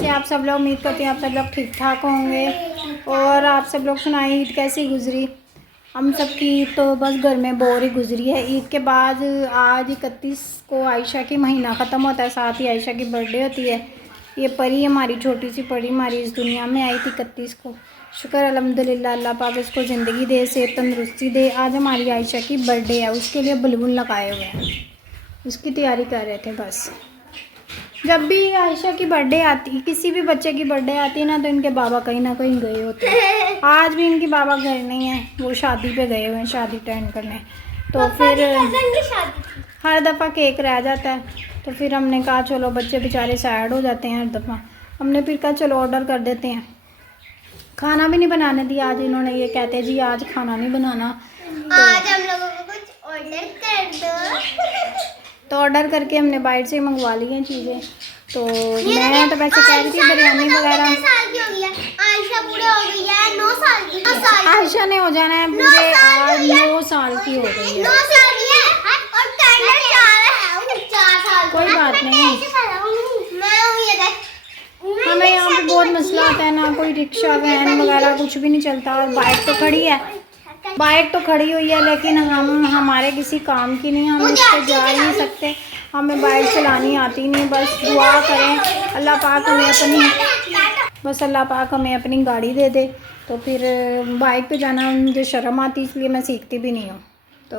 कैसे आप सब लोग? उम्मीद करती हूँ आप सब लोग ठीक ठाक होंगे। और आप सब लोग सुनाएं ईद कैसी गुजरी? हम सब की ईद तो बस घर में बोर ही गुजरी है। ईद के बाद आज 31 को आयशा की महीना ख़त्म होता है, साथ ही आयशा की बर्थडे होती है। ये परी हमारी छोटी सी परी हमारी इस दुनिया में आई थी 31 को। शुक्र अल्हम्दुलिल्लाह, अल्लाह पाक इसको ज़िंदगी दे, सेहत तंदुरुस्ती दे। आज हमारी आयशा की बर्थडे है, उसके लिए बलून लगाए हुए हैं, उसकी तैयारी कर रहे थे। बस जब भी आयशा की बर्थडे आती, किसी भी बच्चे की बर्थडे आती है ना, तो इनके बाबा कहीं ना कहीं गए होते हैं। आज भी इनके बाबा घर नहीं है, वो शादी पे गए हुए हैं, शादी अटेंड करने। तो फिर हर दफ़ा केक रह जाता है, तो फिर हमने कहा चलो, बच्चे बेचारे सैड हो जाते हैं हर दफ़ा। हमने फिर कहा चलो ऑर्डर कर देते हैं। खाना भी नहीं बनाने दिया आज इन्होंने, ये कहते हैं जी आज खाना नहीं बनाना, तो आज हम लोगों को कुछ ऑर्डर कर दो। तो ऑर्डर करके हमने बाहर से मंगवा ली हैं चीज़ें। तो मैं तो वैसे कह रही थी बिरयानी वगैरह। आयशा पूरे हो गई है 9 साल की। आयशा ने हो जाना है पूरे 9 साल की हो गई है। 9 साल की है और टैलेंट 4 साल। कोई बात नहीं, हमें यहाँ पे बहुत मसला आता है ना, कोई रिक्शा वैन वगैरह कुछ भी नहीं चलता। और बाइक तो खड़ी है, बाइक तो खड़ी हुई है, लेकिन हम हमारे किसी काम की नहीं, हम इस पर जा ही नहीं सकते। हमें बाइक चलानी आती नहीं। बस दुआ करें अल्लाह पाक हमें अपनी गाड़ी दे दे, तो फिर बाइक पे जाना मुझे शर्म आती, इसलिए मैं सीखती भी नहीं हूँ। तो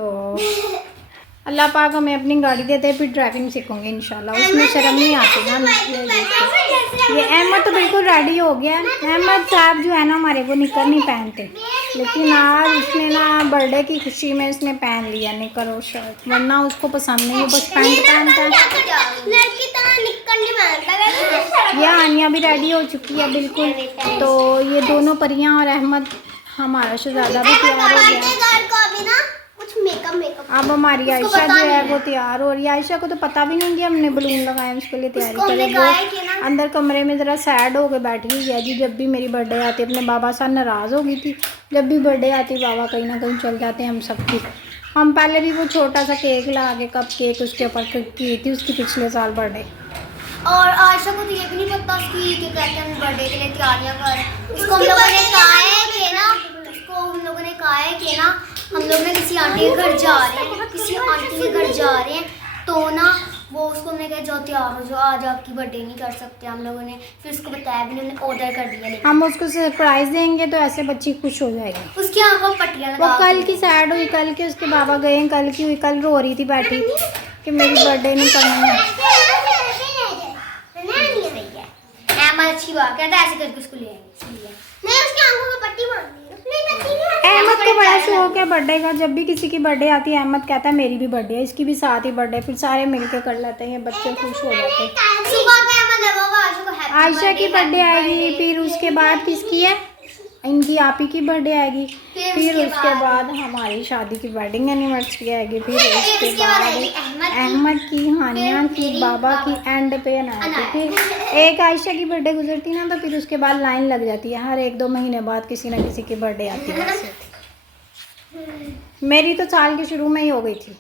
अल्लाह पाक हमें अपनी गाड़ी दे दे, फिर ड्राइविंग सीखूँगी इंशाल्लाह, उसमें शर्म नहीं आती ना। ये अहमद तो बिल्कुल रेडी हो गया है। अहमद साहब जो है ना हमारे, वो निकर नहीं पहनते, लेकिन आज उसने ना बर्थडे की खुशी में उसने पहन लिया निकर और शर्ट, वरना उसको पसंद नहीं है, बस पैंट पहनता है। ये आनिया भी रेडी हो चुकी है बिल्कुल। तो ये दोनों परियां और अहमद, हमारा शहजादा भी तैयार हो गया। अब हमारी आयशा जो है वो तैयार हो रही है। आयशा को तो पता भी नहीं कि हमने बलून लगाए, उसके लिए तैयारी कर रही है। अंदर कमरे में ज़रा सैड हो के बैठी हुई है जी। जब भी मेरी बर्थडे आती, अपने बाबा साथ नाराज़ हो गई थी, जब भी बर्थडे आती बाबा कहीं ना कहीं चल जाते हैं हम सबकी। हम पहले भी वो छोटा सा केक ला के, कप केक उसके ऊपर की थी उसकी पिछले साल बर्थडे। और आयशा को तो ये भी नहीं पता उसकी कि कहते हैं बर्थडे के लिए तैयारियां कर। उसको हम लोगों ने कहा है कि ना, हम लोग ना किसी आंटी के घर जा रहे हैं, तो ना वो उसको हमने कहा जाओ तैयार हो जाओ, आज आपकी बर्थडे नहीं कर सकते हम लोगों ने। फिर उसको बताया भी नहीं, हमने ऑर्डर कर दिया। हम उसको सरप्राइज देंगे तो ऐसे बच्ची खुश हो जाएगी। उसकी आंखों पट्टियां लगा। वो कल की सैड हुई, कल के उसके बाबा गए, कल की हुई, कल रो रही थी बैठी कि मेरी बर्थडे नहीं करनी है। अच्छी बात कहता है, ऐसे करके उसको ले आएंगे। नहीं, उसकी आंखों में पट्टी बांधनी है। अहमद को बड़ा शौक है बर्थडे का। जब भी किसी की बर्थडे आती है अहमद कहता है मेरी भी बर्थडे है, इसकी भी साथ ही बर्थडे, फिर सारे मिलकर कर लेते हैं, बच्चे खुश हो जाते हैं। आयशा की बर्थडे आएगी, फिर उसके बाद किसकी है, इनकी आप ही की बर्थडे आएगी, फिर उसके बाद हमारी शादी की वेडिंग एनिवर्सरी आएगी, फिर उसके बाद अहमद की, हानिया की, बाबा की, एंड पे आएगी। फिर एक आयशा की बर्थडे गुजरती ना, तो फिर उसके बाद लाइन लग जाती है, हर 1-2 महीने बाद किसी ना किसी की बर्थडे आती है। मेरी तो साल के शुरू में ही हो गई थी,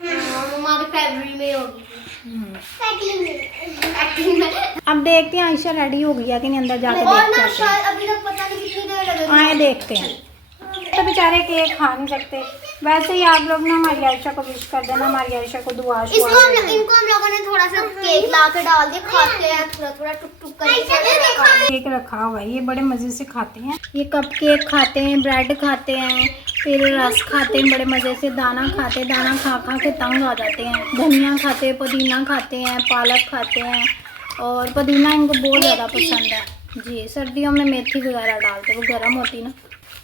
फरवरी में होगी। अब देखते हैं आयशा रेडी हो गई है कि नहीं, अंदर जाकर देखते हैं। अभी तक पता नहीं कितनी देर लगेगी। आए देखते हैं। तो बेचारे केक खा नहीं सकते। वैसे ही आप लोग ना हमारी आयशा को विश कर देना, हमारी आयशा को दुआ इनको हम लोगों ने थोड़ा सा केक ला के डाल दिया, खाते हैं थोड़ा टुक करके। केक रखा हुआ है, ये बड़े मज़े से खाते हैं। ये कप केक खाते हैं, ब्रेड खाते हैं, फिर रस खाते हैं बड़े मज़े से, दाना खाते हैं, दाना खा खा के तंग आ जाते हैं। धनिया खाते हैं, पुदीना खाते हैं, पालक खाते हैं, और पुदीना इनको बहुत ज़्यादा पसंद है जी। सर्दियों में मेथी वगैरह डालते, वो गर्म होती ना।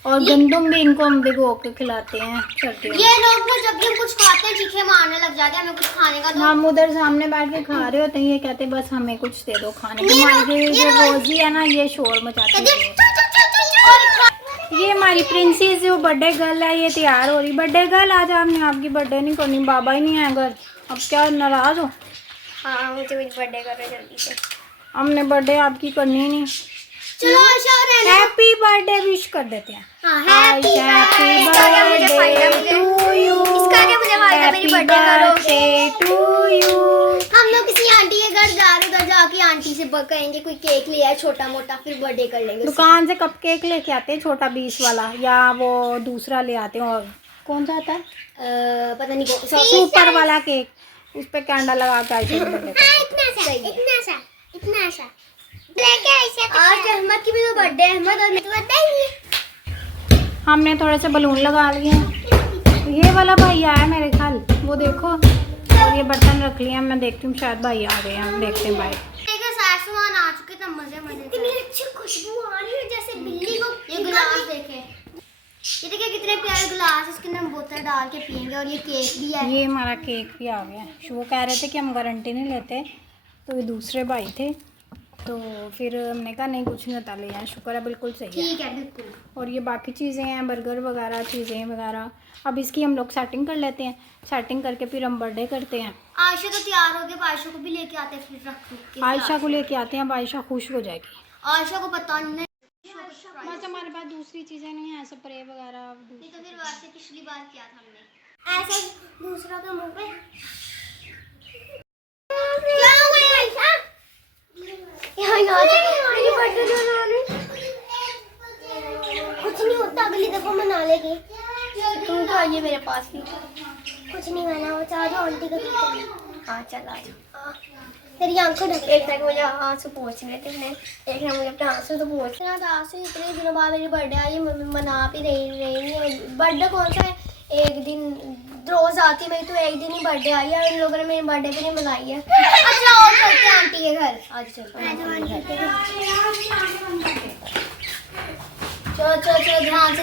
और गंदम भी इनको हम भिगो के खिलाते हैं सर्दियों में। ये लोग तो जब भी हम कुछ खाते हैं चीखे मारने लग जाते हैं, हमें कुछ खाने का। हम उधर सामने बैठ के खा रहे होते हैं, ये कहते बस हमें कुछ दे दो खाने को। हमारी जो रोजी है ना, ये शोर मचाती है। ये हमारी प्रिंसेस जो बर्थडे गर्ल है, ये तैयार हो रही। बर्थडे गर्ल आज आपने आपकी बर्थडे नहीं करनी, बाबा ही नहीं है घर, अब क्या नाराज़ हो? हाँ, मुझे बर्थडे कर रहे जल्दी से। हमने बर्थडे आपकी करनी ही नहीं। चलो आयशा और रहने हैप्पी बर्थडे विश कर देते हैं। हाँ हैप्पी बर्थडे टू यू, इसका क्या मुझे फायदा, मेरी बर्थडे करोगे टू यू। हम लोग किसी आंटी के घर जा रहे, उधर जाके आंटी से कहेंगे कोई केक ले आए छोटा मोटा, फिर बर्थडे कर लेंगे। दुकान से कप केक लेके आते हैं छोटा 20 वाला, या वो दूसरा ले आते हैं, और कौन सा आता है पता नहीं सुपर वाला केक, उस पे कैंडल लगा के आइसक्रीम कर देते हैं। इतना सा लेके आयशा आज अहमद की भी तो बर्थडे है, अहमद और मैं तो बताएंगे। हमने थोड़े से बलून लगा लिए हैं। ये वाला भाई आया मेरे ख्याल, वो देखो, और ये बर्तन रख लिया। मैं देखती हूँ शायद भाई आ गए हैं, देखते हैं भाई। देखो सारे सामान आ चुके थे, मजे इतनी अच्छी खुशबू आ रही है जैसे बिल्ली को। ये गिलास देखे, ये देखिए कितने प्यारे गिलास, इसके अंदर हम बोतल डाल के पियेंगे। और ये केक भी है, ये हमारा केक भी आ गया। वो कह रहे थे कि हम गारंटी नहीं लेते, तो ये दूसरे भाई थे, तो फिर हमने कहा नहीं कुछ नहीं होता, ले आए। शुक्र है बिल्कुल सही है। ठीक है बिल्कुल। और ये बाकी चीज़ें हैं, बर्गर वगैरह चीज़ें वगैरह। अब इसकी हम लोग सेटिंग कर लेते हैं, सेटिंग करके फिर हम बर्थडे करते हैं। आयशा तो तैयार हो गया, आयशा को भी लेके आते हैं, फिर रख के आयशा को लेके आते हैं, अब आयशा खुश हो जाएगी। आयशा को पता नहीं बस हमारे पास दूसरी चीज़ें नहीं हैं, स्प्रे वगैरह। नहीं तो फिर वैसे पिछली बार किया था हमने ऐसा दूसरा का मुंह पे। क्या हुआ आयशा? मेरी बर्थडे मनाने कुछ नहीं होता, अगली दफा मना लेंगे। तुम तो आइए मेरे पास भी, कुछ नहीं मना हो। चलो जाओ आंटी का। हाँ चल आ जाओ। तेरी आंखों ढक, एक तक मुझे आंसू पहुँच रहे थे, एक ना मुझे अपने आंसू तो पहुँच रहा था। आंसू इतने दिनों बाद मेरी बर्थडे आई, मम्मी मना भी रही है। बर्थडे कौन सा है, एक दिन रोज आती, मेरी तो एक दिन ही बर्थडे आई है, उन लोगों ने मेरी बर्थडे भी नहीं मनाई है। अच्छा और चलते हैं आंटी के घर, आज चलते हैं चलो चलो चलो ध्यान से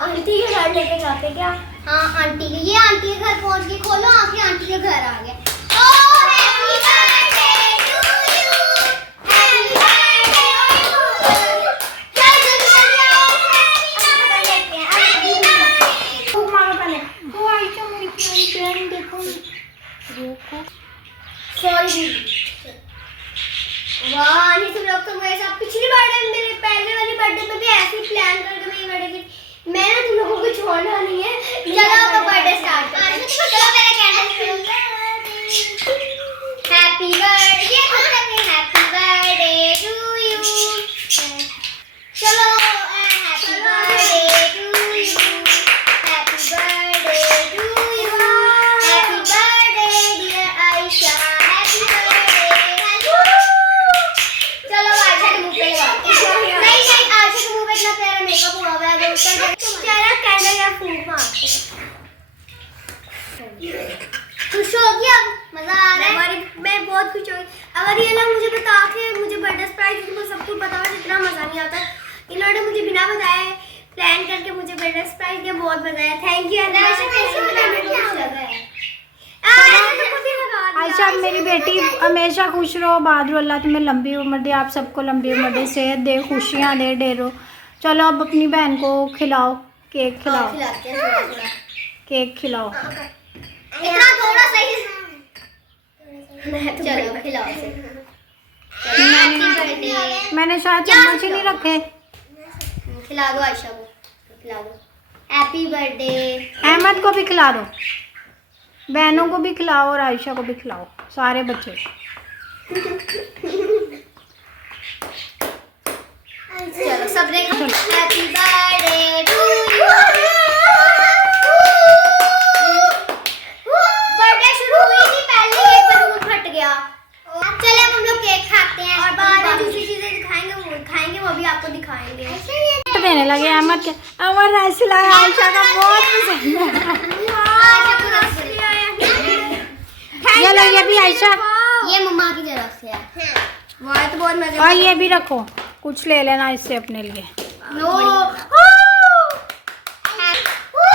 आंटी के घर लेके जाते क्या? हाँ आंटी के, ये आंटी के घर पहुँच गई, खोलो आंटी, आंटी के घर आ गए। वाह तुम लोग तो मेरे साथ पिछली बर्थडे, मेरे पहले वाली बर्थडे में भी ऐसे ही प्लान करके मेरी बर्थडे की। मैं ना तुम लोगों को छोड़ना नहीं है। चलो अब बर्थडे स्टार्ट करते हैं। चलो मेरा candle happy birthday, happy birthday to you. चलो happy birthday to you, happy birthday to you, happy birthday dear Ayesha, happy birthday. चलो आयशा के मुंह पे लगाते हैं। नहीं आयशा के मुंह पे इतना प्यारा मेकअप हुआ हुआ है, चलो कैंडल या फूक मारते हैं। खुश हो गया, मजा आ रहा है। मैं बहुत खुश हो गई। अगर ये लोग मुझे बता के मुझे बर्थडे सरप्राइज, तो सब कुछ पता है, इतना मजा नहीं आता। इन्होंने मुझे बिना बताए प्लान करके मुझे बर्थडे सरप्राइज दिया, बहुत मजा आया। थैंक यू आयशा मेरी बेटी हमेशा खुश रहो, बहादुर, अल्लाह तुम्हें लंबी उम्र दे, आप सबको लंबी उम्र दे, सेहत दे, खुशियाँ दे ढेरों। चलो अब अपनी बहन को खिलाओ, केक खिलाओ, केक खिलाओ। इतना थोड़ा सही, चलो खिलाओ। मैंने शायद चम्मच ही नहीं रखे। खिला दो आयशा को, खिला दो। Happy birthday. अहमद को भी खिला दो, बहनों को भी खिलाओ और आयशा को भी खिलाओ, सारे बच्चे। चलो सब ने happy birthday to you. Birthday शुरू हुई थी, पहले एक बलून फट गया। चले अब हम लोग केक खाते हैं, और बाद में दूसरी चीजें दिखाएंगे, वो भी आपको दिखाएंगे। देने लगे अहमद के, अमर रसला आयशा का बहुत पसंद है। ये लो, ये भी आयशा, ये मम्मा की तरफ से है। वाह तो बहुत मजे। और ये भी रखो, कुछ ले लेना इससे अपने लिए। नो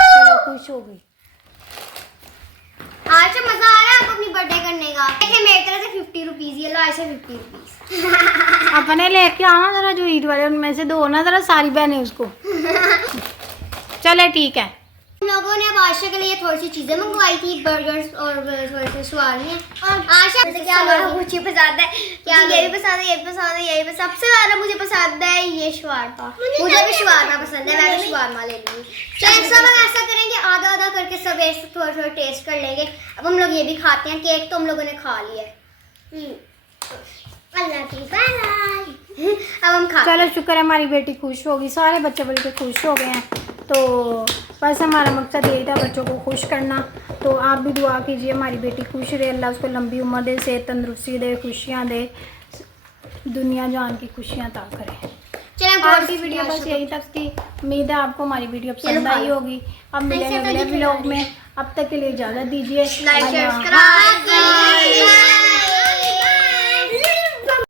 चलो खुश हो गई। आज तो मजा आ रहा है आपको अपनी बर्थडे करने का। देखिए मेरी तरफ से 50 रुपीज, ये लो ऐसे 50 रुपीज। अपने लेके आना जरा, जो ईद वाले उनमें से दो ना जरा, सारी बहनें उसको। चले ठीक है। लोगों ने अब आशा के लिए थोड़ी सी चीजें मंगवाई थी, बर्गर्स और थोड़े से शवारमे। आशा मुझे क्या कुछ ही पसंद है, क्या ये भी पसंद है, ये भी पसंद है, ये भी। सबसे ज्यादा मुझे पसंद है ये शवारमा। मुझे भी शवारमा पसंद है, मैं भी शवारमा ले लूंगी। चलिए सब हम ऐसा करेंगे, आधा आधा करके सब ऐसे थोड़ा थोड़ा टेस्ट कर लेंगे। अब हम लोग ये भी खाते हैं। केक तो हम लोगों ने खा लिया है। अल्लाह की बाय। अब हम खा चलो शुक्र है हमारी बेटी खुश होगी, सारे बच्चे बल्कि खुश हो गए हैं। तो बस हमारा मकसद यही था बच्चों को खुश करना। तो आप भी दुआ कीजिए हमारी बेटी खुश रहे, अल्लाह उसको लंबी उम्र दे, सेहत तंदुरुस्ती दे, खुशियाँ दे, दुनिया जान की खुशियाँ अता करे। आज की वीडियो बस यही तक थी। उम्मीद है आपको हमारी वीडियो पसंद आई होगी। अब मिलेंगे अगले व्लॉग में, अब तक के लिए इजाज़त दीजिए। Like share subscribe.